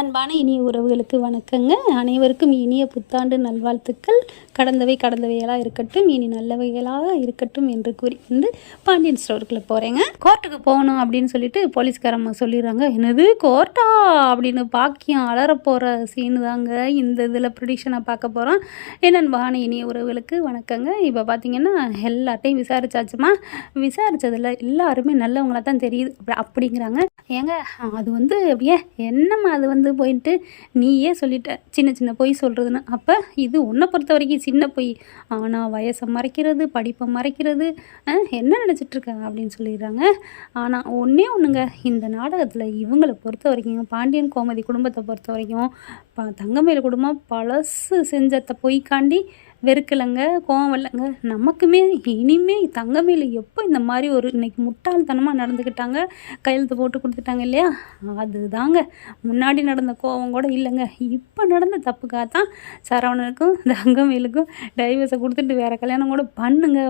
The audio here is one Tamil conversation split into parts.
அன்பான இனிய உறவுகளுக்கு வணக்கங்க. அனைவருக்கும் இனிய புத்தாண்டு நல்வாழ்த்துக்கள். கடந்தவைகளாக இருக்கட்டும், இனி நல்லவைகளாக இருக்கட்டும் என்று கூறிக்கொண்டு பாண்டியன் ஸ்டோருக்குள்ளே போகிறேங்க. கோர்ட்டுக்கு போகணும் அப்படின்னு சொல்லிட்டு போலீஸ்காரம்மா சொல்லிடுறாங்க. என்னது கோர்ட்டா அப்படின்னு பாக்கியம் அலறப்போகிற சீனு தாங்க இந்த இதில் ப்ரிடிக்ஷனாக பார்க்க போகிறோம். அன்பான இனிய உறவுகளுக்கு வணக்கங்க. இப்போ பார்த்தீங்கன்னா எல்லாட்டையும் விசாரிச்சாச்சுமா. விசாரித்ததில் எல்லாருமே நல்லவங்களாக தான் தெரியுது அப்படிங்கிறாங்க. ஏங்க அது அப்படியே என்னம்மா அது போயிட்டு நீயே சொல்லிட்ட சின்ன சின்ன பொய் சொல்கிறதுன்னு. அப்போ இது உன்னை பொறுத்த வரைக்கும் சின்ன பொய், ஆனால் வயசை மறைக்கிறது, படிப்பை மறைக்கிறது, என்ன நினச்சிட்ருக்க அப்படின்னு சொல்லிடுறாங்க. ஆனால் ஒன்றுங்க, இந்த நாடகத்தில் இவங்களை பொறுத்த வரைக்கும் பாண்டியன் கோமதி குடும்பத்தை பொறுத்த வரைக்கும் தங்கமயில் குடும்பம் பழசு செஞ்ச பொய்க்காண்டி வெறுக்கலைங்க, கோவம் இல்லைங்க. நமக்குமே இனிமே தங்கமயில் எப்போ இந்த மாதிரி ஒரு இன்னைக்கு முட்டாள்தனமாக நடந்துக்கிட்டாங்க, கையெழுத்து போட்டு கொடுத்துட்டாங்க இல்லையா, அதுதாங்க. முன்னாடி நடந்த கோவம் கூட இல்லைங்க, இப்போ நடந்த தப்புக்காக தான் சரவணனுக்கும் தங்கமயிலுக்கும் டைவர்ஸை கொடுத்துட்டு வேறு கல்யாணம் கூட பண்ணுங்க.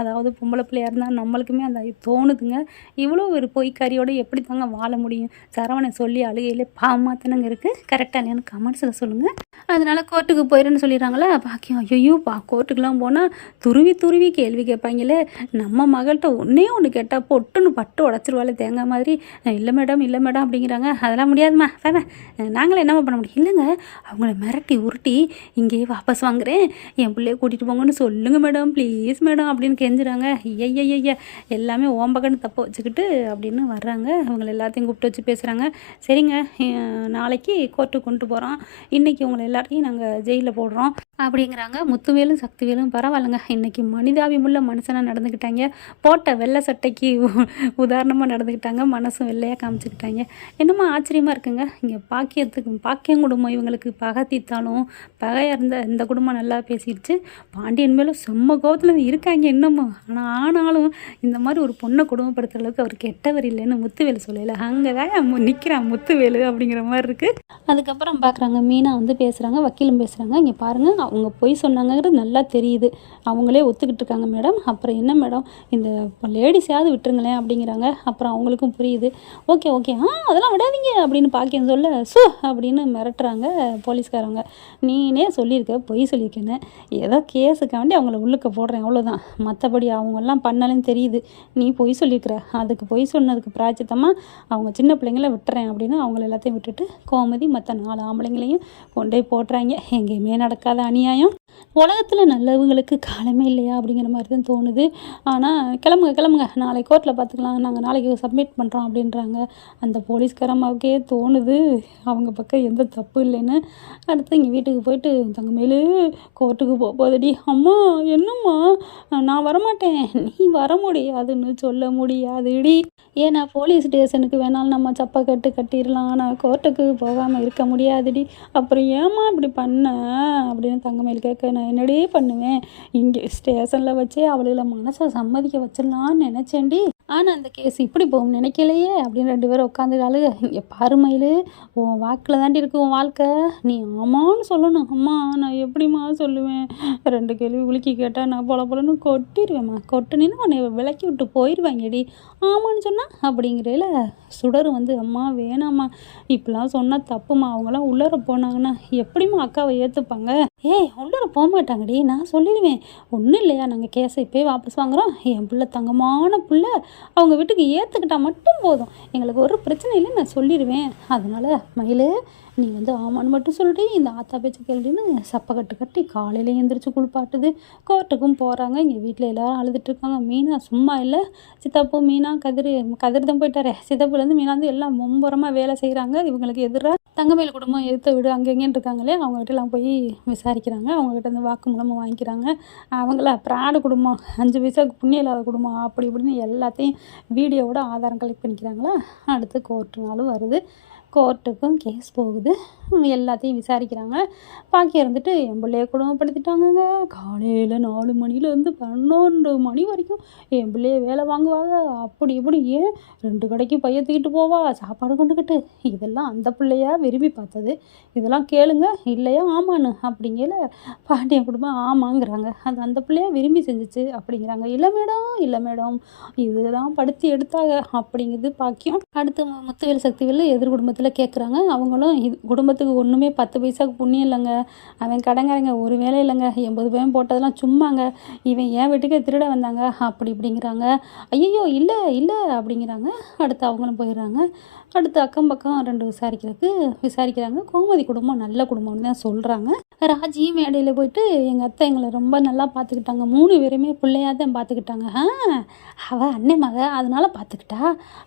அதாவது பொம்பளை பிள்ளையாக இருந்தால் நம்மளுக்குமே அந்த தோணுதுங்க. இவ்வளோ ஒரு பொய்க்காரியோடு எப்படி தாங்க வாழ முடியும்? சரவணை சொல்லி அழுகையிலே பாவமாத்தனங்க இருக்குது. கரெக்டாக இல்லையான்னு கமெண்ட்ஸில் சொல்லுங்கள். அதனால் கோர்ட்டுக்கு போயிடுன்னு சொல்லிடுறாங்களே. பாக்கியம் ஐயோ கோர்ட்டுக்கெலாம் போனால் துருவி கேள்வி கேட்பாங்களே. நம்ம மகள்கிட்ட ஒன்று கேட்டால் பொட்டுன்னு பட்டு உடச்சிருவாள் தேங்காய் மாதிரி. இல்லை மேடம் அப்படிங்கிறாங்க. அதெல்லாம் முடியாதுமா, நாங்களே என்னம்மா பண்ண முடியும்? இல்லைங்க, அவங்கள மிரட்டி உருட்டி இங்கேயே வாபஸ் வாங்குறேன், என் பிள்ளைய கூட்டிகிட்டு போங்கன்னு சொல்லுங்கள் மேடம், ப்ளீஸ் மேடம் அப்படின்னு கெஞ்சுறாங்க. ஐயா எல்லாமே ஓம்பகன்னு தப்ப வச்சுக்கிட்டு அப்படின்னு வர்றாங்க. அவங்கள எல்லாத்தையும் கூப்பிட்டு வச்சு பேசுகிறாங்க. சரிங்க, நாளைக்கு கோர்ட்டுக்கு கொண்டு போகிறோம், இன்றைக்கி உங்களை எல்லாத்தையும் நாங்கள் ஜெயிலில் போடுறோம் அப்படிங்கிறாங்க. முத்துவேலும் சக்திவேலும் பரவாயில்லைங்க, இன்றைக்கி மனிதாபிமுள்ள மனுஷனாக நடந்துக்கிட்டாங்க. போட்ட வெள்ளை சட்டைக்கு உதாரணமாக நடந்துக்கிட்டாங்க, மனசும் வெள்ளையாக காமிச்சிக்கிட்டாங்க. என்னமோ ஆச்சரியமாக இருக்குங்க. இங்கே பாக்கியம் குடும்பம் இவங்களுக்கு பகை தீர்த்தாலும் பகையாக இருந்த இந்த குடும்பம் நல்லா பேசிடுச்சு. பாண்டியன் மேலே செம்ம கோபத்தில் இருக்காங்க இன்னமும். ஆனாலும் இந்த மாதிரி ஒரு பொண்ணை குடும்பப்படுத்துகிற அளவுக்கு அவர் கெட்டவர் இல்லைன்னு முத்துவேலு சொல்லலை. அங்கே தான் நிற்கிறான் முத்துவேலு அப்படிங்கிற மாதிரி இருக்குது. அதுக்கப்புறம் பார்க்குறாங்க, மீனா பேசுகிறாங்க, வக்கீலும் பேசுகிறாங்க. இங்கே பாருங்கள், அவங்க பொய் சொன்னாங்கிறது நல்லா தெரியுது, அவங்களே ஒத்துக்கிட்டு இருக்காங்க மேடம். அப்புறம் என்ன மேடம், இந்த லேடிஸாவது விட்டுருங்களேன் அப்படிங்கிறாங்க. அப்புறம் அவங்களுக்கும் புரியுது. ஓகே அதெல்லாம் விடாதீங்க அப்படின்னு பாக்கியம் சொல்ல அப்படின்னு மிரட்டுறாங்க போலீஸ்காரங்க. நீனே சொல்லியிருக்க, பொய் சொல்லியிருக்கேன்னு, ஏதோ கேஸுக்காண்டி அவங்கள உள்ளுக்க போடுறேன் அவ்வளோதான், மற்றபடி அவங்கெல்லாம் பண்ணலன்னு தெரியுது, நீ பொய் சொல்லியிருக்கிற, அதுக்கு பொய் சொன்னதுக்கு பிராய்ச்சித்தமாக அவங்க சின்ன பிள்ளைங்கள விட்டுறேன் அப்படின்னு அவங்கள எல்லாத்தையும் விட்டுட்டு கோமதி மற்ற 4 ஆம்பளைங்களையும் கொண்டே போட்டுறாங்க. எங்கேயுமே நடக்காத அநியாயம், உலகத்தில் நல்லவங்களுக்கு காலமே இல்லையா அப்படிங்கிற மாதிரி தான் தோணுது. ஆனால் கிளம்புங்க, நாளைக்கு கோர்ட்டில் பார்த்துக்கலாம், நாங்கள் நாளைக்கு சப்மிட் பண்ணுறோம் அப்படின்றாங்க. அந்த போலீஸ்காரம்மாவுக்கே தோணுது அவங்க பக்கம் எந்த தப்பு இல்லைன்னு. அடுத்து இங்கே வீட்டுக்கு போயிட்டு தங்கமேலு கோர்ட்டுக்கு போகுதடி. அம்மா என்னம்மா, நான் வரமாட்டேன், நீ வர முடியாதுன்னு சொல்ல முடியாதுடி. ஏன்னா போலீஸ் ஸ்டேஷனுக்கு வேணாலும் நம்ம சப்பை கட்டிடலாம், ஆனால் கோர்ட்டுக்கு போகாமல் இருக்க முடியாதுடி. அப்புறம் ஏம்மா இப்படி பண்ண அப்படின்னு தங்கமேல் கேட்க, நான் என்னடி பண்ணுவேன், இங்கே ஸ்டேஷனில் வச்சே அவளுகளை மனசை சம்மதிக்க வச்சிடலான்னு நினச்சேன்டி, ஆனால் அந்த கேஸ் இப்படி போகும் நினைக்கலையே அப்படின்னு 2 பேரும் உட்காந்துக்காளு. இங்கே பாருமையில் உன் வாக்கில் தாண்டி இருக்கு உன் வாழ்க்கை, நீ ஆமான்னு சொல்லணும். அம்மா நான் எப்படிம்மா சொல்லுவேன், 2 கேள்வி உலுக்கி கேட்டால் நான் பொலன்னு கொட்டிடுவேம்மா, கொட்டுனீன்னு உன்னை விளக்கி விட்டு போயிடுவாங்கடி, ஆமான்னு சொன்னால் அப்படிங்கிறதுல சுடர் அம்மா வேணாம்மா, இப்படிலாம் சொன்னால் தப்புமா, அவங்களாம் உள்ளர போனாங்கன்னா எப்படிம்மா அக்காவை ஏற்றுப்பாங்க, உள்ளர போக மாட்டாங்கடி, நான் சொல்லிடுவேன், ஒன்றும் இல்லையா, நாங்கள் கேஸை இப்போயே வாபஸ் வாங்குகிறோம், என் பிள்ளை தங்கமான பிள்ளை அவங்க வீட்டுக்கு ஏற்றுக்கிட்டால் மட்டும் போதும், எங்களுக்கு ஒரு பிரச்சனை இல்லை, நான் சொல்லிடுவேன். அதனால் மயிலே நீ ஆமான்னு மட்டும் சொல்லிட்டு இந்த ஆத்தா பேச்சு கேள்வின்னு சப்பை கட்டி காலையில் எழுந்திரிச்சு குளிப்பாட்டுது. கோர்ட்டுக்கும் போகிறாங்க. இங்கே வீட்டில் எல்லோரும் அழுதுட்டுருக்காங்க. மீனா சும்மா இல்லை, சித்தப்பு மீனா கதிர் தான் போயிட்டாரே, சித்தப்புலேருந்து மீனா எல்லாம் மும்பரமாக வேலை செய்கிறாங்க. இவங்களுக்கு எதிராக தங்கமயில் குடும்பம் எடுத்த விடு அங்கெங்கேன்னு இருக்காங்களே, அவங்ககிட்டலாம் போய் விசாரிக்கிறாங்க. அவங்ககிட்ட வாக்குமூலமாக வாங்கிக்கிறாங்க. அவங்கள பிராடு குடும்பம், 5 பைசாவுக்கு புண்ணியம் இல்லாத குடும்பம் அப்படி இப்படின்னு எல்லாத்தையும் வீடியோவோட ஆதாரம் கலெக்ட் பண்ணிக்கிறாங்களா. அடுத்து கோர்ட்டு நாளும் வருது, கோர்ட்டுக்கும் கேஸ் போகுது, எல்லாத்தையும் விசாரிக்கிறாங்க. பாக்கி இருந்துட்டு என் பிள்ளைய குடும்பப்படுத்திட்டாங்கங்க. காலையில் 4 மணிலேருந்து 12 மணி வரைக்கும் என் பிள்ளைய வேலை வாங்குவாங்க, அப்படி இப்படி. ஏன் 2 கடைக்கு பைய தூக்கிட்டு போவா, சாப்பாடு கொண்டுக்கிட்டு. இதெல்லாம் அந்த பிள்ளையா விரும்பி பார்த்தது, இதெல்லாம் கேளுங்க, இல்லையா ஆமான்னு அப்படிங்கல பாண்டியன் குடும்பம் ஆமாங்கிறாங்க. அது அந்த பிள்ளையா விரும்பி செஞ்சிச்சு அப்படிங்கிறாங்க. இல்லை மேடம் இதுதான் படுத்தி எடுத்தாங்க அப்படிங்கிறது பாக்கியம். அடுத்து முத்துவேல் சக்திவேல் எதிர் குடும்பத்தில் குடும்பத்தில் கேட்குறாங்க. அவங்களும் இது குடும்பத்துக்கு ஒன்றுமே 10 பைசாவுக்கு புண்ணியம் இல்லைங்க. அவன் கடங்காரங்க ஒரு வேலை இல்லைங்க. 80 பையன் போட்டதெல்லாம் சும்மாங்க. இவன் என் வீட்டுக்கே திருட வந்தாங்க அப்படி இப்படிங்கிறாங்க. ஐயையோ இல்லை இல்லை அப்படிங்கிறாங்க. அடுத்து அவங்களும் போயிடுறாங்க. அடுத்து அக்கம் பக்கம் 2 விசாரிக்கிறாங்க. கோமதி குடும்பம் நல்ல குடும்பம்னு தான் சொல்கிறாங்க. ராஜியும் மேடையில் போயிட்டு எங்கள் அத்தை எங்களை ரொம்ப நல்லா பார்த்துக்கிட்டாங்க. 3 பேருமே பிள்ளையாக தான் பார்த்துக்கிட்டாங்க. அவள் அண்ணன் மக அதனால பார்த்துக்கிட்டா.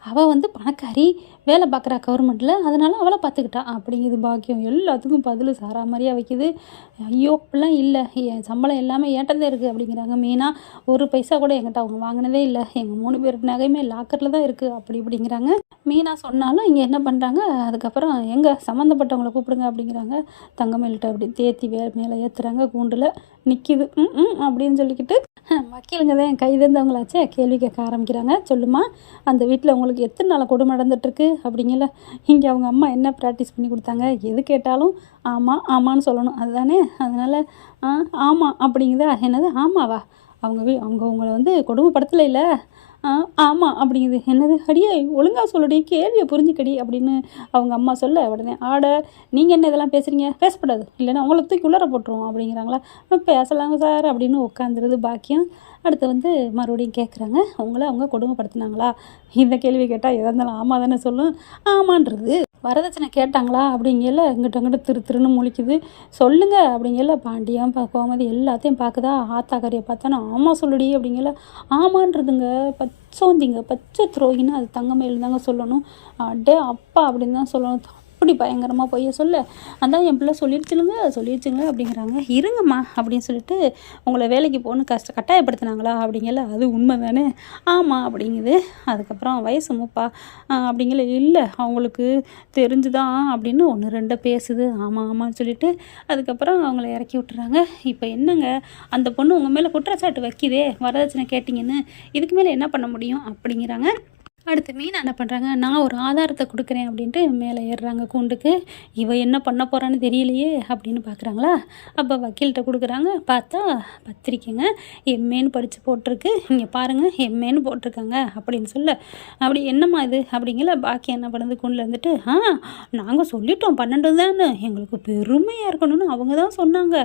அவள் வந்து பணக்காரி வேலை பார்க்குறா கவர்மெண்ட்டில், அதனால அவளை பார்த்துக்கிட்டா அப்படிங்குது பாக்கியம். எல்லாத்துக்கும் பதில் சாரா மாதிரியா வைக்குது. ஐயோ அப்படிலாம் இல்லை, என் சம்பளம் எல்லாமே ஏட்டதான் இருக்குது அப்படிங்கிறாங்க. மெயினாக 1 பைசா கூட எங்கிட்ட அவங்க வாங்கினதே இல்லை. எங்கள் 3 பேர் நகையுமே லாக்கரில் தான் இருக்குது அப்படி இப்படிங்கிறாங்க. மீனா சொன்னாலும் இங்கே என்ன பண்ணுறாங்க, அதுக்கப்புறம் எங்கே சம்மந்தப்பட்டவங்களை கூப்பிடுங்க அப்படிங்கிறாங்க. தங்கமயில்கிட்ட அப்படி தேத்தி மேலே ஏற்றுறாங்க. கூண்டில் நிற்கிது. அப்படின்னு சொல்லிக்கிட்டு வக்கீலுங்க தான் கைதேர்ந்தவங்களாச்சே கேள்வி கேட்க ஆரம்பிக்கிறாங்க. சொல்லுமா, அந்த வீட்டில் உங்களுக்கு எத்தனை நாள் கொடுமை நடந்துகிட்ருக்கு அப்படிங்கல. இங்கே அவங்க அம்மா என்ன ப்ராக்டிஸ் பண்ணி கொடுத்தாங்க, எது கேட்டாலும் ஆமாம் ஆமான்னு சொல்லணும் அதுதானே. அதனால் ஆமாம் அப்படிங்குதா. என்னது ஆமாவா, அவங்க உங்களை வந்து கொடுமைப்படுத்தலை இல்லை, ஆமாம் அப்படிங்குது. என்னது அடியே ஒழுங்காக சொல்லுடி, கேள்வியை புரிஞ்சுக்கடி அப்படின்னு அவங்க அம்மா சொல்ல உடனே நீங்கள் என்ன இதெல்லாம் பேசுகிறீங்க, பேசப்படாது இல்லைன்னா அவங்கள தூக்கி உள்ளார போட்டுருவோம் அப்படிங்கிறாங்களா. பேசலாங்க சார் அப்படின்னு உட்காந்துருது பாக்கியம். அடுத்து வந்து மறுபடியும் கேட்குறாங்க, உங்களை அவங்க கொடுமைப்படுத்தினாங்களா. இந்த கேள்வி கேட்டால் எதாக இருந்தாலும் ஆமாம் தானே சொல்லும். ஆமான்றது. வரதட்சணை கேட்டாங்களா அப்படிங்கல இங்கிட்ட திருன்னு முழிக்குது. சொல்லுங்கள் அப்படிங்கல. பாண்டியன் கோமதி எல்லாத்தையும் பார்க்குதா. ஆத்தாக்காரியை பார்த்தானே ஆமாம் சொல்லுடி அப்படிங்கல. ஆமான்றதுங்க பச்சோந்திங்க, பச்சை துரோகின்னு அது தங்கமயில் தாங்க சொல்லணும். அடே அப்பா அப்படின்னு தான் சொல்லணும். அப்படி பயங்கரமாக பொய்ய சொல்ல, அதான் என் பிள்ளை சொல்லிடுச்சுங்க அப்படிங்கிறாங்க. இருங்கம்மா அப்படின்னு சொல்லிட்டு உங்களை வேலைக்கு போகணும் கட்டாயப்படுத்தினாங்களா அப்படிங்கல. அது உண்மை தானே. ஆமாம் அப்படிங்குது. அதுக்கப்புறம் வயசு மூப்பா அப்படிங்கல. இல்லை அவங்களுக்கு தெரிஞ்சுதான் அப்படின்னு 1 2 பேசுது. ஆமான்னு சொல்லிட்டு அதுக்கப்புறம் அவங்கள இறக்கி விட்டுறாங்க. இப்போ என்னங்க, அந்த பொண்ணு உங்கள் மேலே குற்றச்சாட்டு வைக்கிதே வரதட்சணை கேட்டிங்கன்னு, இதுக்கு மேலே என்ன பண்ண முடியும் அப்படிங்கிறாங்க. அடுத்து மீனா என்ன பண்ணுறாங்க, நான் ஒரு ஆதாரத்தை கொடுக்குறேன் அப்படின்ட்டு மேலே ஏறுறாங்க கூண்டுக்கு. இவ என்ன பண்ண போகிறான்னு தெரியலையே அப்படின்னு பார்க்குறாங்களா. அப்போ வக்கீல்கிட்ட கொடுக்குறாங்க. பார்த்தா பத்திரிக்கைங்க எம்ஏன்னு படித்து போட்டிருக்கு. இங்கே பாருங்கள் எம்ஏன்னு போட்டிருக்காங்க அப்படின்னு சொல்ல, அப்படி என்னம்மா இது அப்படிங்கல. பாக்கி என்ன பண்ணுது, கூண்டில் இருந்துட்டு நாங்கள் சொல்லிட்டோம் 12 தானே, எங்களுக்கு பெருமையாக இருக்கணும்னு அவங்க தான் சொன்னாங்க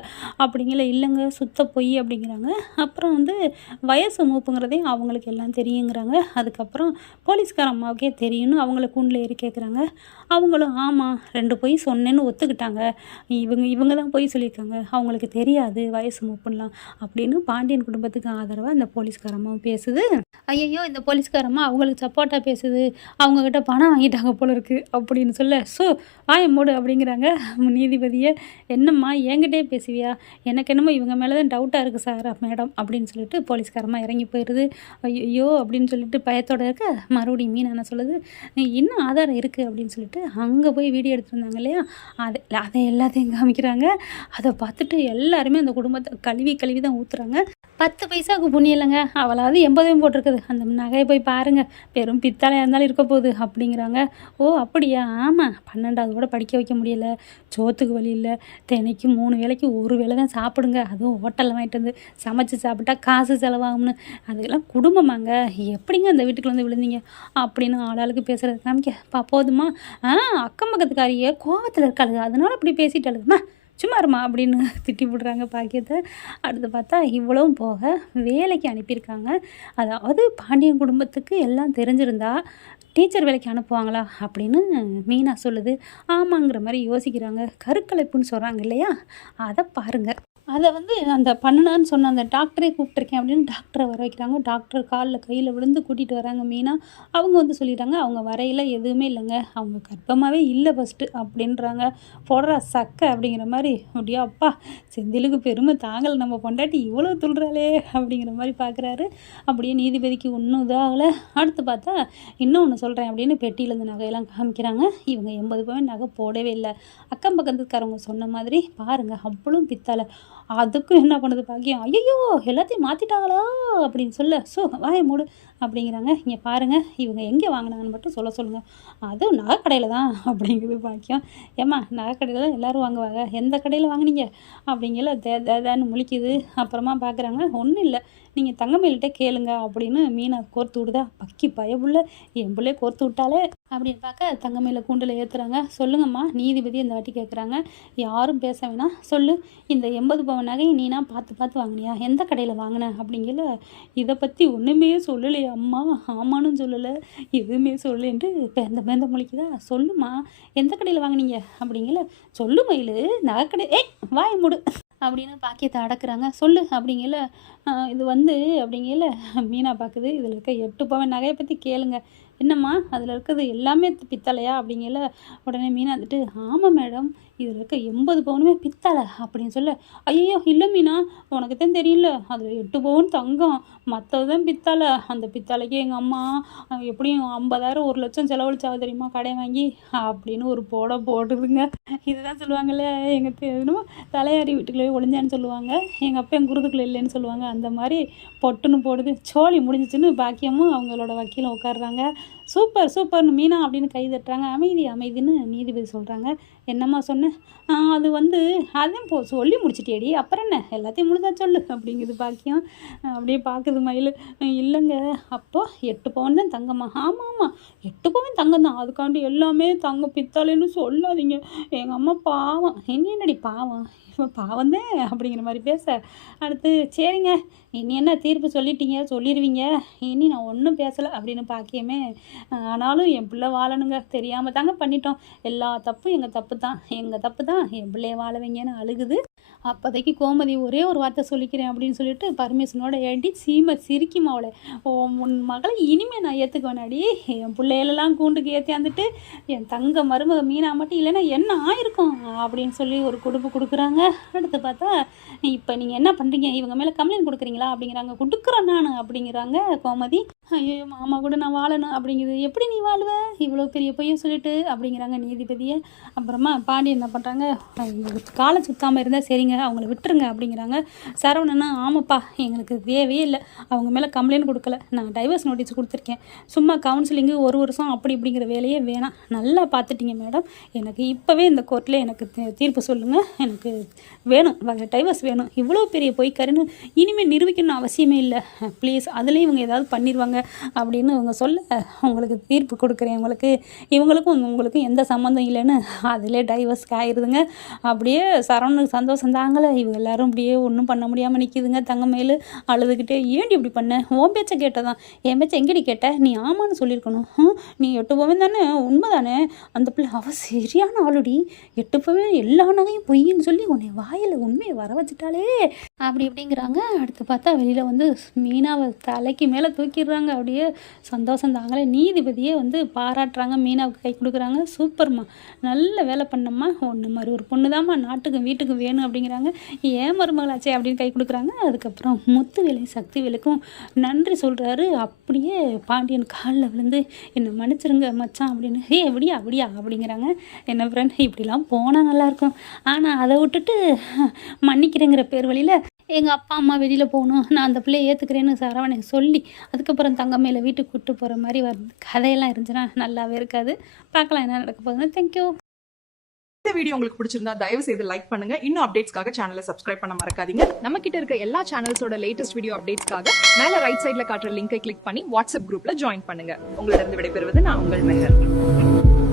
அப்படிங்கல. இல்லைங்க சுத்த பொய் அப்படிங்கிறாங்க. அப்புறம் வந்து வயசு மூப்புங்கிறதையும் அவங்களுக்கு எல்லாம் தெரியுங்கிறாங்க. அதுக்கப்புறம் போலீஸ்கார அம்மாவுக்கே தெரியும்னு அவங்கள கூண்டில் ஏறி கேட்குறாங்க. அவங்களும் ஆமாம் 2 பொய் சொன்னேன்னு ஒத்துக்கிட்டாங்க. இவங்க தான் பொய் சொல்லியிருக்காங்க, அவங்களுக்கு தெரியாது வயசு மூப்புலாம் அப்படின்னு பாண்டியன் குடும்பத்துக்கு ஆதரவாக இந்த போலீஸ்கார அம்மாவும் பேசுது. ஐயையோ இந்த போலீஸ்காரம்மா அவங்களுக்கு சப்போர்ட்டாக பேசுது, அவங்கக்கிட்ட பணம் வாங்கிட்டாங்க போல இருக்குது அப்படின்னு சொல்ல, வாய மூடு அப்படிங்கிறாங்க நீதிபதியை. என்னம்மா என்கிட்டே பேசுவியா, எனக்கு என்னமோ இவங்க மேலே தான் டவுட்டாக இருக்குது சார் மேடம் அப்படின்னு சொல்லிட்டு போலீஸ்காரம்மா இறங்கி போயிடுது. ஐயோ அப்படின்னு சொல்லிட்டு பயத்தோடு இருக்க மறுபடியும் மீன் என்ன சொல்லுது, இன்னும் ஆதாரம் இருக்குது அப்படின்னு சொல்லிட்டு அங்கே போய் வீடியோ எடுத்துருந்தாங்க இல்லையா, அதை எல்லாத்தையும் காமிக்கிறாங்க. அதை பார்த்துட்டு எல்லாருமே அந்த குடும்பத்தை கழுவி தான் ஊற்றுறாங்க. 10 பைசாவுக்கு புண்ணியம் இல்லைங்க, அவளாவது 80 போட்டிருக்குது, அந்த நகையை போய் பாருங்கள், பெரும் பித்தாலையாக இருந்தாலும் இருக்க போகுது அப்படிங்கிறாங்க. ஓ அப்படியா, ஆமாம் 12வது கூட படிக்க வைக்க முடியலை, சோத்துக்கு வழி இல்லை, தினைக்கும் 3 வேளைக்கு 1 வேளை தான் சாப்பிடுங்க, அதுவும் ஹோட்டலில் வாங்கிட்டு வந்து சமைச்சு சாப்பிட்டா காசு செலவாகும்னு, அதுக்கெல்லாம் குடும்பமாங்க, எப்படிங்க அந்த வீட்டுக்குள்ள வந்து விழுந்தீங்க அப்படின்னு ஆளாளுக்கு பேசுகிறது காமிக்க. போதுமா, அக்கம் பக்கத்துக்காரியே கோவத்தில் இருக்காளுங்க, அதனால அப்படி பேசிட்டாளுங்கம்மா, சும்மா இருமா அப்படின்னு திட்டி விடுறாங்க பாக்கியத்தை. அடுத்து பார்த்தா இவ்வளவும் போக வேலைக்கு அனுப்பியிருக்காங்க. அதாவது பாண்டியன் குடும்பத்துக்கு எல்லாம் தெரிஞ்சிருந்தா டீச்சர் வேலைக்கு அனுப்புவாங்களா அப்படின்னு மீனா சொல்லுது. ஆமாங்கிற மாதிரி யோசிக்கிறாங்க. கருக்கலைப்புன்னு சொல்கிறாங்க இல்லையா, அதை பாருங்கள். அதை வந்து அந்த பண்ணனான்னு சொன்ன அந்த டாக்டரே கூப்பிட்ருக்கேன் அப்படின்னு டாக்டரை வர வைக்கிறாங்க. டாக்டர் கையில் விழுந்து கூட்டிகிட்டு வராங்க மீனா. அவங்க வந்து சொல்லிடுறாங்க, அவங்க வரையில் எதுவுமே இல்லைங்க, அவங்க கர்ப்பமாகவே இல்லை ஃபஸ்ட்டு அப்படின்றாங்க. போடுறா சக்கை அப்படிங்கிற மாதிரி. அப்படியே அப்பா செந்திலுக்கு பெருமை தாங்கலை, நம்ம பொண்டாட்டி இவ்வளோ துள்ளுறாளே அப்படிங்கிற மாதிரி பார்க்குறாரு. அப்படியே நீதிபதிக்கு ஒன்றும் இதாகலை. அடுத்து பார்த்தா இன்னொன்று சொல்கிறேன் அப்படின்னு பெட்டியிலேருந்து நகையெல்லாம் காமிக்கிறாங்க. இவங்க 80 பவுன் நகை போடவே இல்லை. அக்கம் பக்கத்துக்காரவங்க சொன்ன மாதிரி பாருங்கள் அவ்வளோ பித்தாலை. அதுக்கும் என்ன பண்ணுது பாக்கியம், ஐயோ எல்லாத்தையும் மாற்றிட்டாங்களா அப்படின்னு சொல்ல, வாய மூடு அப்படிங்கிறாங்க. இங்கே பாருங்கள் இவங்க எங்கே வாங்கினாங்கன்னு மட்டும் சொல்லுங்கள், அதுவும் நகைக்கடையில் தான் அப்படிங்குது பாக்கியம். ஏம்மா நகைக்கடையில் தான் எல்லோரும் வாங்குவாங்க, எந்த கடையில் வாங்கினீங்க அப்படிங்கல. தேன்னு முழிக்குது. அப்புறமா பார்க்குறாங்க, ஒன்றும் இல்லை நீங்கள் தங்கமயில்கிட்ட கேளுங்க அப்படின்னு மீனை கோர்த்து விடுதா. பக்கி பயபுள்ள என் பிள்ளைய கோர்த்து விட்டாலே அப்படின்னு பார்க்க தங்கமயில கூண்டில் ஏற்றுறாங்க. சொல்லுங்கம்மா நீதிபதி இந்த வாட்டி கேட்குறாங்க. யாரும் பேச வேணாம், சொல்லு இந்த 80 பவுன் நகையை நீனா பார்த்து பார்த்து வாங்கினியா, எந்த கடையில் வாங்கின அப்படிங்கல. இதை பற்றி ஒன்றுமே சொல்லலையே அம்மா, ஆமானும் சொல்லலை எதுவுமே சொல்லுன்ட்டு பேந்த முழிக்குதா. சொல்லுமா எந்த கடையில் வாங்கினீங்க அப்படிங்கல. சொல்லு மயில், நகைக்கடை வாய் மூடு அப்படின்னு பாக்கியத்தை அடக்குறாங்க. சொல்லு அப்படிங்கல. இது வந்து அப்படிங்கல மீனா பார்க்குது. இதில் இருக்க 8 பவன் நகையை பற்றி கேளுங்க. என்னம்மா அதில் இருக்கிறது எல்லாமே பித்தளையா அப்படிங்கல. உடனே மீனா வந்துட்டு ஆமாம் மேடம், இதில் இருக்க 80 பவுனுமே பித்தளை அப்படின்னு சொல்ல. ஐயோ இல்லை மீனா, உனக்கு தான் தெரியல, அதில் 8 பவுன் தங்கம், மற்றது தான் பித்தளை. அந்த பித்தளைக்கு எங்கள் அம்மா எப்படியும் 50,000 1,00,000 செலவழிச்சாவது தெரியுமா கடை வாங்கி அப்படின்னு ஒரு போடுதுங்க. இதுதான் சொல்லுவாங்கல்ல, எங்கள் தலையாரி வீட்டுக்குள்ளே ஒளிஞ்சான்னு சொல்லுவாங்க, எங்கள் அப்பா என் குருதுக்குள்ளே இல்லைன்னு சொல்லுவாங்க. அந்த மாதிரி பொட்டுன்னு போடுது. சோழி முடிஞ்சிச்சுன்னு பாக்கியமும் அவங்களோட வக்கீலும் உட்காடுறாங்க. சூப்பர் சூப்பர்னு மீனா அப்படின்னு கை தட்டுறாங்க. அமைதி அமைதின்னு நீதிபதி சொல்கிறாங்க. என்னம்மா சொன்னேன்? அது வந்து அதான் சொல்லி முடிச்சிட்டேடி, அப்புறம் என்ன எல்லாத்தையும் முழுதா சொல்லு அப்படிங்குது பாக்கியம். அப்படியே பார்க்குது மயில். இல்லைங்க, அப்போ 8 பவுன் தான் தங்கம்மா. ஆமாம் ஆமாம் 8 பவுன் தங்கம் தான், அதுக்காண்டி எல்லாமே தங்கம் பித்தாலேன்னு சொல்லாதீங்க, எங்கள் அம்மா பாவம். என்னடி பாவம், பாவம் தான் அப்படிங்கிற மாதிரி பேச. அடுத்து சரிங்க இனி என்ன தீர்ப்பு சொல்லிட்டீங்க, சொல்லிடுவீங்க, இனி நான் ஒன்றும் பேசலை அப்படின்னு பாக்கியமே. ஆனாலும் என் பிள்ளை வாழணுங்க, தெரியாமல் தாங்க பண்ணிட்டோம், எல்லா தப்பும் எங்கள் தப்பு தான், எங்கள் தப்பு தான், என் பிள்ளைய வாழ வைங்கன்னு அழுகுது. அப்போதைக்கு கோமதி ஒரே ஒரு வார்த்தை சொல்லிக்கிறேன் அப்படின்னு சொல்லிட்டு பர்மிஷனோட ஏண்டி சிரிக்கும் அவளை. உன் மகளை இனிமேல் நான் ஏற்றுக்குவேனாடி, என் பிள்ளைகளெல்லாம் கூண்டுக்கு ஏற்றியாந்துட்டு என் தங்க மருமக மீனா மட்டும் இல்லைன்னா என்ன ஆயிருக்கும் அப்படின்னு சொல்லி ஒரு கொடுப்பு கொடுக்குறாங்க. அடுத்து பார்த்தா இப்போ நீங்கள் என்ன பண்ணுறீங்க, இவங்க மேலே கம்ப்ளைண்ட் கொடுக்குறீங்களா அப்படிங்கிறாங்க. கொடுக்குறேன் நான் அப்படிங்கிறாங்க கோமதி. ஐயோ மாமா கூட நான் வாழணும் அப்படிங்குது. எப்படி நீ வாழ்வ இவ்வளோ பெரிய பொய்யை சொல்லிட்டு அப்படிங்கிறாங்க நீதிபதியை. அப்புறமா பாண்டியன் என்ன பண்ணுறாங்க, காலை சுத்தாமல் இருந்தால் சரிங்க அவங்கள விட்டுருங்க அப்படிங்கிறாங்க. சரவணனா ஆமாப்பா எங்களுக்கு தேவையே இல்லை, அவங்க மேலே கம்ப்ளைண்ட் கொடுக்கல, நான் டைவர்ஸ் நோட்டீஸ் கொடுத்துருக்கேன், சும்மா கவுன்சிலிங்கு 1 வருஷம் அப்படி இப்படிங்கிற வேலையே வேணாம், நல்லா பார்த்துட்டிங்க மேடம், எனக்கு இப்போவே இந்த கோர்ட்டில் எனக்கு தீர்ப்பு சொல்லுங்கள், எனக்கு வேணும் டைவர்ஸ் வேணும், இவ்வளோ பெரிய பொய்க்காருன்னு இனிமேல் நிரூபிக்கணும்னு அவசியமே இல்லை ப்ளீஸ், அதுலேயும் இவங்க ஏதாவது பண்ணிடுவாங்க அப்படின்னு இவங்க சொல்ல உங்களுக்கு தீர்ப்பு கொடுக்குறேன், இவங்களுக்கும் உங்களுக்கும் எந்த சம்மந்தம் இல்லைன்னு அதிலே டைவர்ஸ்க்கு ஆயிடுதுங்க. அப்படியே சரவணுக்கு சந்தோஷம் தாங்கலை. இவங்க எல்லாரும் அப்படியே ஒன்றும் பண்ண முடியாமல் நிற்கிதுங்க. தங்கமயில் அழுதுகிட்டே ஏன்டி இப்படி பண்ண, உன் பேச்சை கேட்டதான், என் பேச்சை எங்கடி கேட்ட, நீ ஆமான்னு சொல்லியிருக்கணும், நீ 8 பவன் தானே, உண்மை தானே, அந்த பிள்ளை அவள் சரியான ஆளுடி, 8 பவன் எல்லா நகையும் பொய்ன்னு சொல்லி உன்னை வாயில் உண்மையை வர வச்சுட்டாலே அப்படி இப்படிங்கிறாங்க. அடுத்து பார்த்தா வெளியில் வந்து மீனாவை தலைக்கு மேலே தூக்கிடுறாங்க. அப்படியே சந்தோஷம் தாங்களே. நீதிபதியே வந்து பாராட்டுறாங்க, மீனாவுக்கு கை கொடுக்குறாங்க. சூப்பர்மா, நல்ல வேலை பண்ணம்மா, ஒன்று மாதிரி ஒரு பொண்ணு தான்மா நாட்டுக்கும் வீட்டுக்கும் வேணும் அப்படிங்கிறாங்க. ஏன் மருமகளாச்சே அப்படின்னு கை கொடுக்குறாங்க. அதுக்கப்புறம் முத்துவேலை சக்திவேலுக்கும் நன்றி சொல்கிறாரு. அப்படியே பாண்டியன் காலில் விழுந்து என்னை மன்னிச்சிருங்க மச்சான் அப்படின்னு. எப்படியா அப்படிங்கிறாங்க. என்ன ஃப்ரெண்ட் இப்படிலாம் போனால் நல்லாயிருக்கும், ஆனால் அதை விட்டுட்டு மன்னிக்கிறேங்கிற பேர் வழியில் எங்கள் அப்பா அம்மா வெளியில் போகணும், நான் அந்த பிள்ளையை ஏற்றுக்கிறேன்னு சரவணை சொல்லி அதுக்கப்புறம் தங்கமயில வீட்டுக்கு கூப்பிட்டு போகிற மாதிரி வருது கதையெல்லாம் இருந்துச்சுன்னா நல்லாவே இருக்காது. பார்க்கலாம் என்ன நடக்க போகுதுன்னு. தேங்க்யூ. இந்த வீடியோ உங்களுக்கு பிடிச்சிருந்தா தயவு செய்து லைக் பண்ணுங்க. இன்னும் அப்டேட்ஸ்க்காக சேனலை சப்ஸ்கிரைப் பண்ண மறக்காதீங்க. நம்ம கிட்ட இருக்க எல்லா சேனல்ஸோட லேட்டஸ்ட் வீடியோ அப்டேட்ஸ்க்காக மேல ரைட் சைட்ல காட்டுற லிங்கை கிளிக் பண்ணி வாட்ஸ்அப் குரூப்ல ஜாயின் பண்ணுங்க. உங்களிடம் விடைபெறுவது நான் உங்கள் மெஹர்.